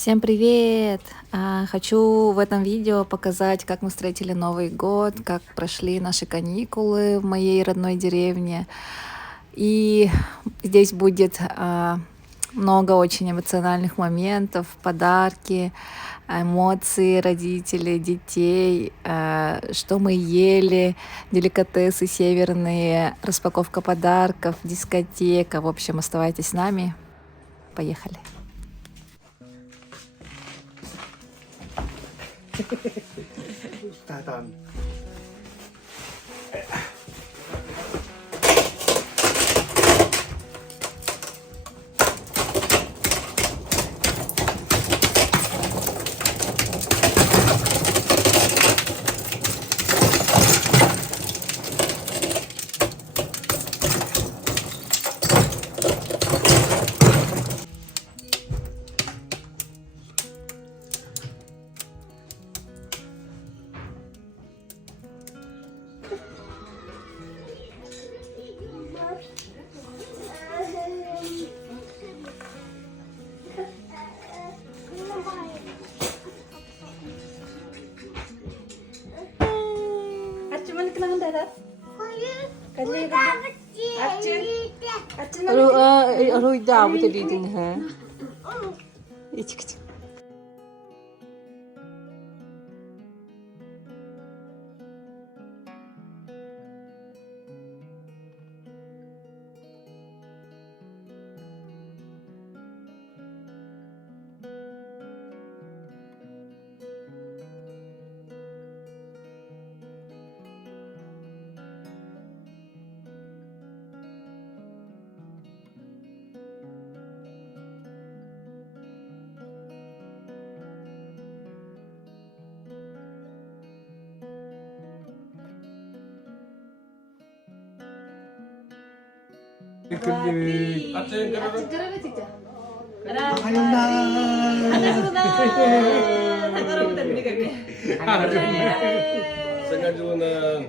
Всем привет! Хочу в этом видео показать, как мы встретили Новый год, как прошли наши каникулы в моей родной деревне. И здесь будет много очень эмоциональных моментов, подарки, эмоции родителей, детей, что мы ели, деликатесы северные, распаковка подарков, дискотека. В общем, оставайтесь с нами. Поехали! Tahan. Rồi đào với đi tin hả?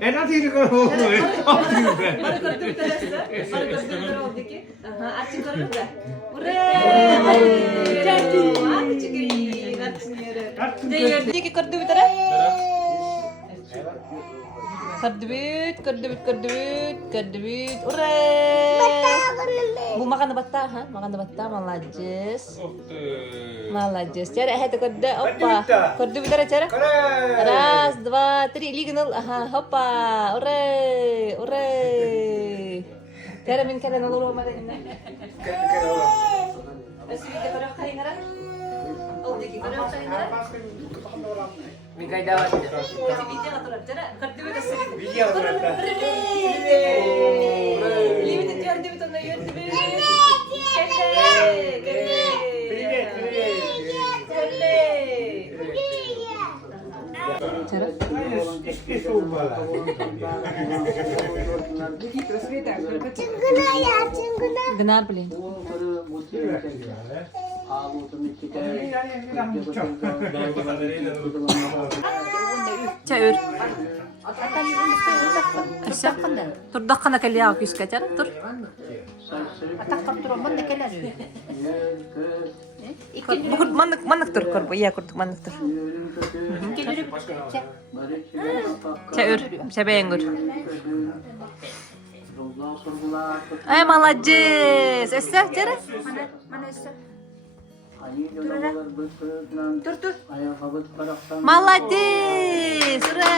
Enak sih kalau Kerdebit, ure. Bu makan bata, ha? Makan bata, malajes. Malajes. Cara itu kerda, opa. Kerdebit cara? Ras, dua, tiga, lignal, aha, opa, ure, ure. Cara min kalian nalur mana ini? Asli kita orang kaya ngara? Oh, deki orang kaya ngara? Mikay dapat. Kasi video nga tulad. Cara, kerdebit kasi. Video tulad. Limited kerdebit na yun. Kenapa nih? Çayır. Aşağı kadar. Tur dakika kali ya küs kaçar tur. Atak tur mana kelar. Bukan mana tur korbo iya kur mana tur. Çayır. Siapa yang gur? Ay malajes. Esah cara? Mana esah? Dur. Молодец! Ура!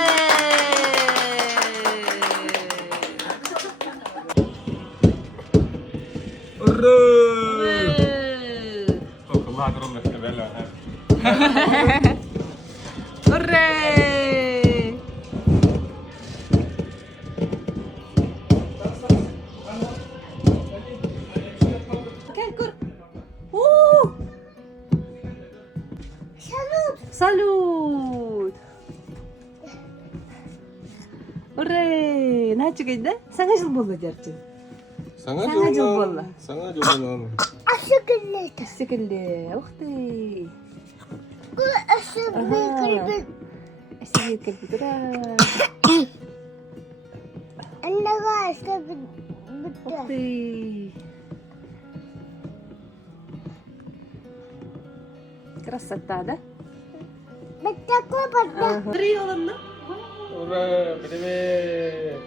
Uра! Ура! Salut! Ура! Начи гайда? Саңа жыл болды дерчи. Саңа жыл болды. Саңа жыл болды. Секілді. Ух ты! Әсірге кірді. Ура! Ух ты! Красота, да? Ура, привет!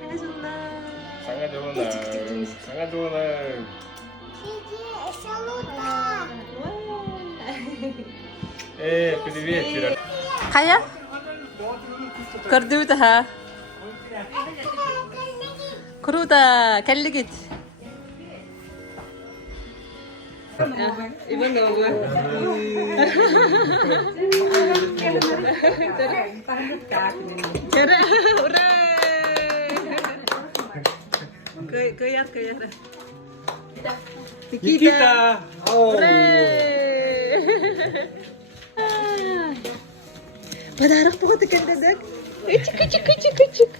Sangat 좋은 날. Sangat 좋은 날. Привет, Тира. Kaya? Kurdutaha. Kuruda, kalligit. İban da oldu. Kere, ura. Kıyat. Nikita. Подарок по кадак. Küçük.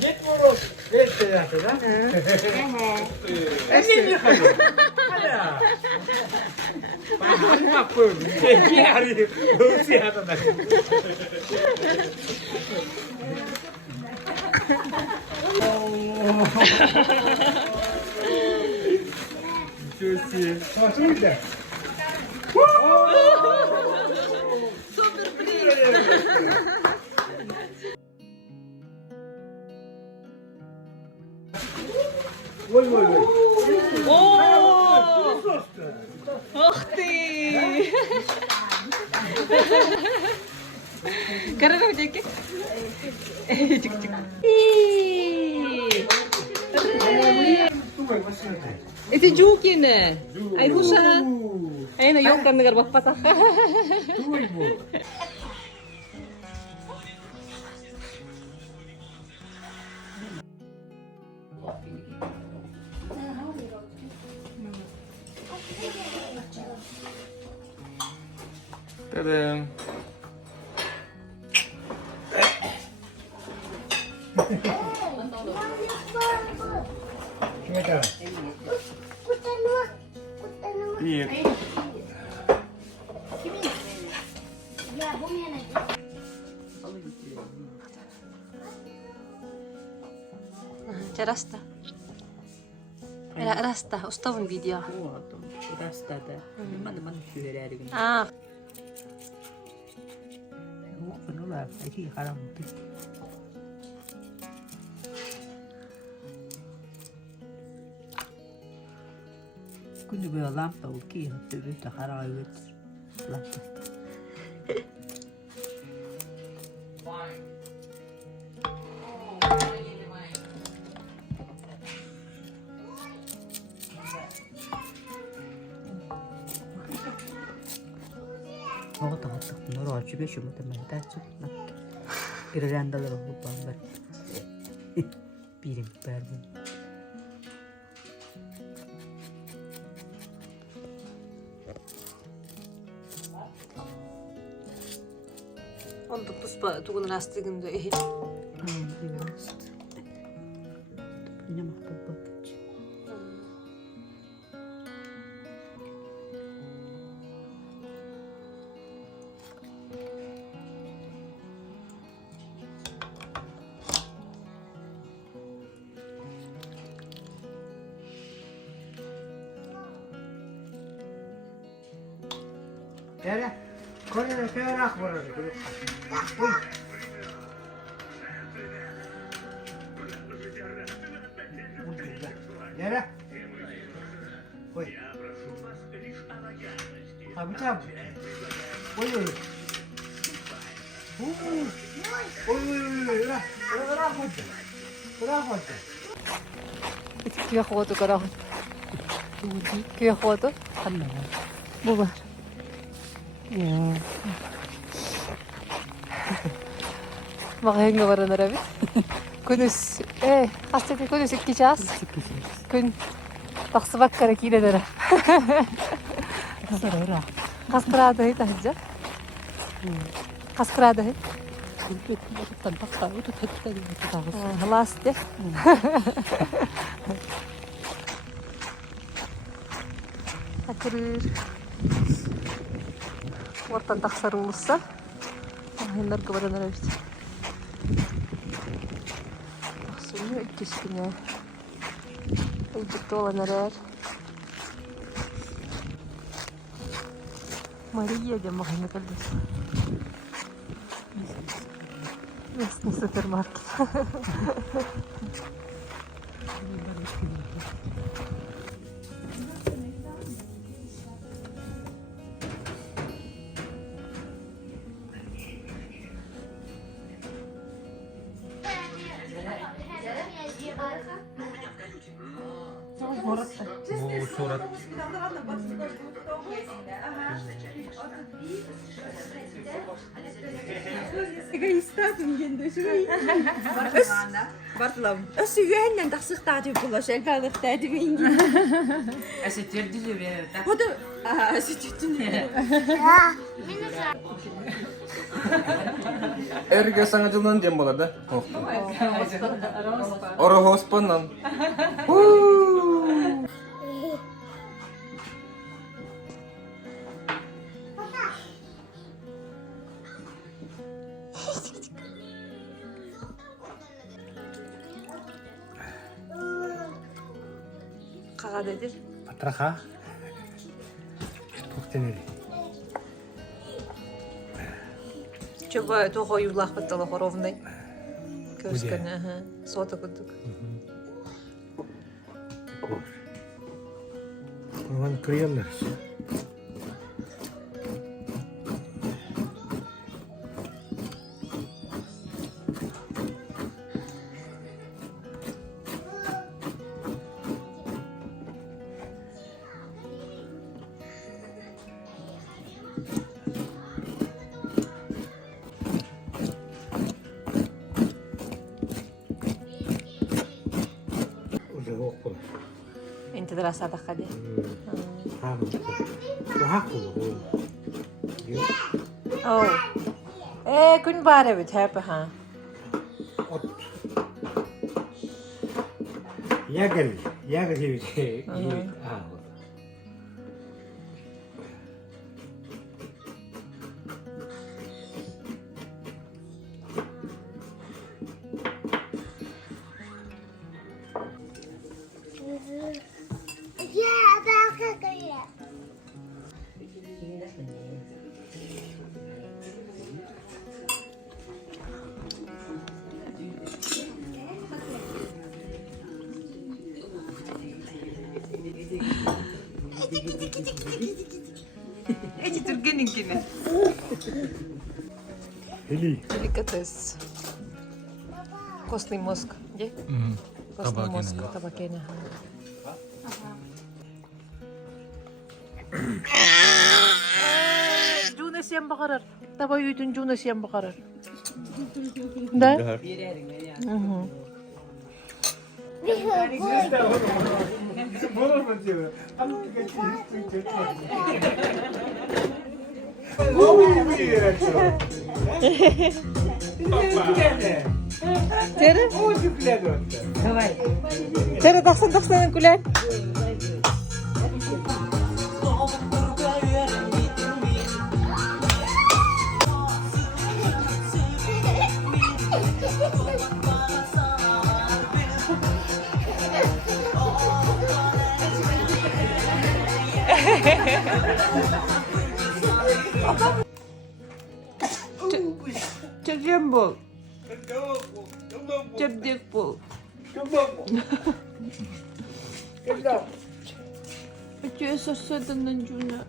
Нет, Мороз. Это я, да? Не хочу. Аля. Пахали папу. Не ари. Все это так. Ничего себе. Смотрите. Супер приз. Ой. О! Ух ты! Карарау деки. Чик. Это жукины. Айгуша. Айна ёмканныгар баппата. 따단. Kita. Привет. Раста. Раста, уставын видео. Растада. Ман hyödäilykin. А, Kun olla ei harampi. Kun du börjar lampa och kiha tyvytä harayut. Lampa. Oota, no rootsi syö, mutta mä täytyy nakki. Irrandalla ruhupaan väri. Piirin päälle. он тут пуспа тугун растыгынды. Just. Nämä papat. Tiedä? Koneella käy rahvaralla. Tiedä? Oi. Mitä? Oi. Oi. Rahvaralla. Күйе ходу караг. Күйе ходу. Bu var. Mağayınga var anara bit. Күнүс, хастети күнүс 2 час. Күн таксы баккара кийледер. Sarara. Каскырады тажа. Каскырады. Tan pakka utut hette taas. Халас де. Акырыр. Ортан таксар улуса. Мағайындар бар анара бит. Таксыны өттүскүнө. Эйдик толанар. Мария de магазин калдыш. Местный супермаркет. Bu surat. Bartlam. Ösü yüğenden taksık tadı bulaş, elbalık tadı bingi. Asetirdi be. O da, ösü tüttün. Erga sangaçından dem bolar da. Ora hospandan. Kağa dedir. Patraka. Tukteneri. Çöba toho yullах battalı horovnay. Köskene, aha. Sota kuduk. Aman kırıyorlar. Udah kok. Inti terasa tak kade. Hamu. Haku. Oh. Kun bare bit her på ha. Ot. Yagal. Yagal gibi. Ah. Eci Türkiye'ninkini. Heli. Деликатес. Костный мозг. Где? Костный мозг. Табакене. Джуна сем бакарар. Таба үтүн Джуна сем бакарар. Да? Olur mu diyor? Tere? Tere taksan kulen. Çöpçem bol. Çöpcek bol. Çöğe sosladığından cuna.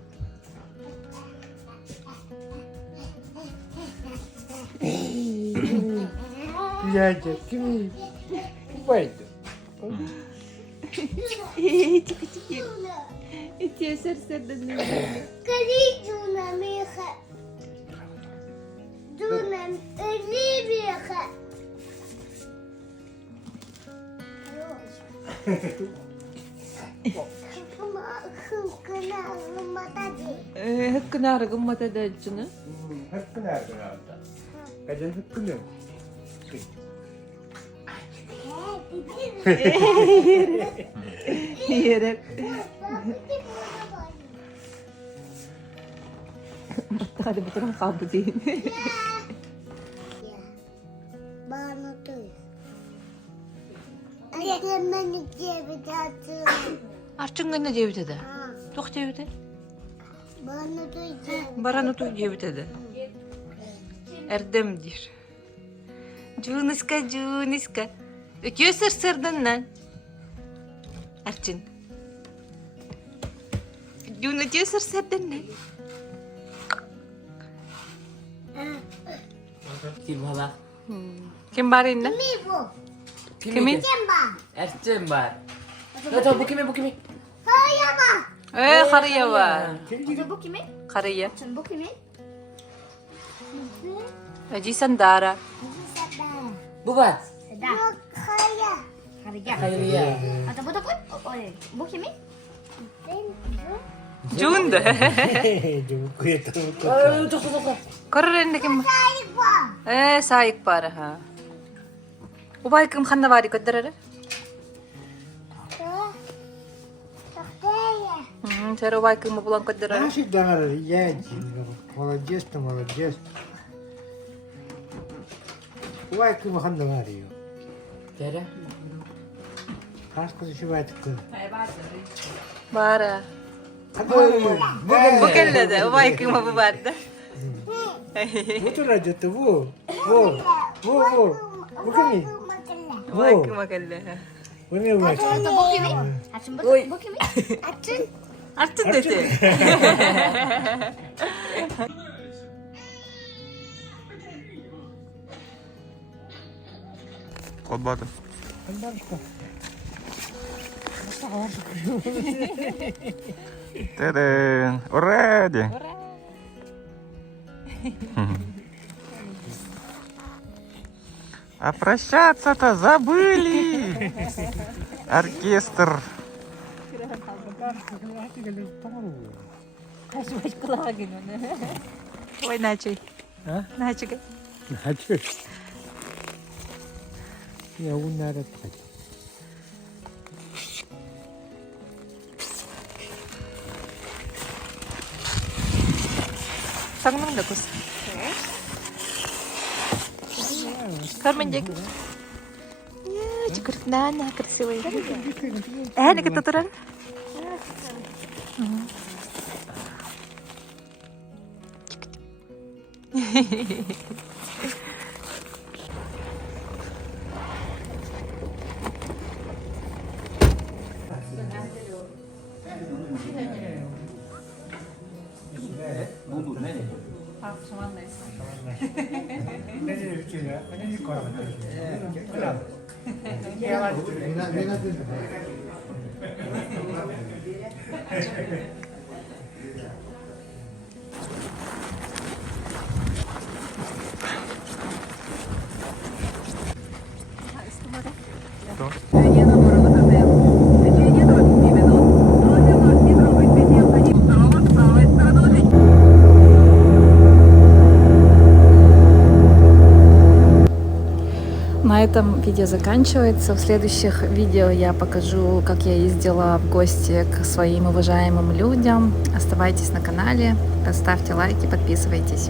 Yiyecek kimi? Baydı. Çıkı çıkı. Çöğe sosladığından cuna. Kaliduna miha. Dunam Olivia. Ama hınkına hımmatadı. Hakkını aragın matada cuna. Hakkı nerede orada? Kacan hakkı ne? Yerek. Hadi bakalım kabı değil. Bana duy. Annemden ikiye bir tatlı. Arçın ne diyor dedi? Tok diyor dedi. Bana duyacağım. Баранутуй деп өтеді. Әрдім дер. Джуныска, Джуныска. Өте сыр-сырдыңнан. Әрчин. Джун өте сыр-сырдыңнан. Kim hala? Кем бар енді? Ne bu? Kimin? Cemba. Erçem var. Tahu bu kimi? Hayır bak. Қария бар. Bu kimin? Қария. Bu kimin? Әжейсен Дара. Seda. Bu var. Seda. Yok hayır. Hayriye. Atau bu da bu? Bu kimin? Джунды. Buku itu. Çok. Көрір енді кім? Hayır bu. Сайық бар. Убай кім қанна бар көддірері? Сәрі убай кім бұлан көддірері? Asik dengar ya. Молодец ты, молодец. Вай кым хан dengar yo. Tere. Kas kız şu vay tıkın. Бары. Hadi. Бұл келді, убай кім бұ барды. Bu tuh tuh bu. Bu. Bu kimi? Убай кім келді. Bu ne bu? Bu kimin? Açın bu kimin? Açın. Артын деді. Кот батыр. Та-дам! Ура! Де. А прощаться-то забыли! Оркестр. Ой, начай. Начай. Hadi. Ya bunlar hadi. Сагныңды көз. Көрмендегі. Жүгіріп, нәні, красивый. Әні кетті тұрар? Ne biçim ya? Ne koyalım? 내가 На этом видео заканчивается. В следующих видео я покажу, как я ездила в гости к своим уважаемым людям. Оставайтесь на канале, поставьте лайки, подписывайтесь.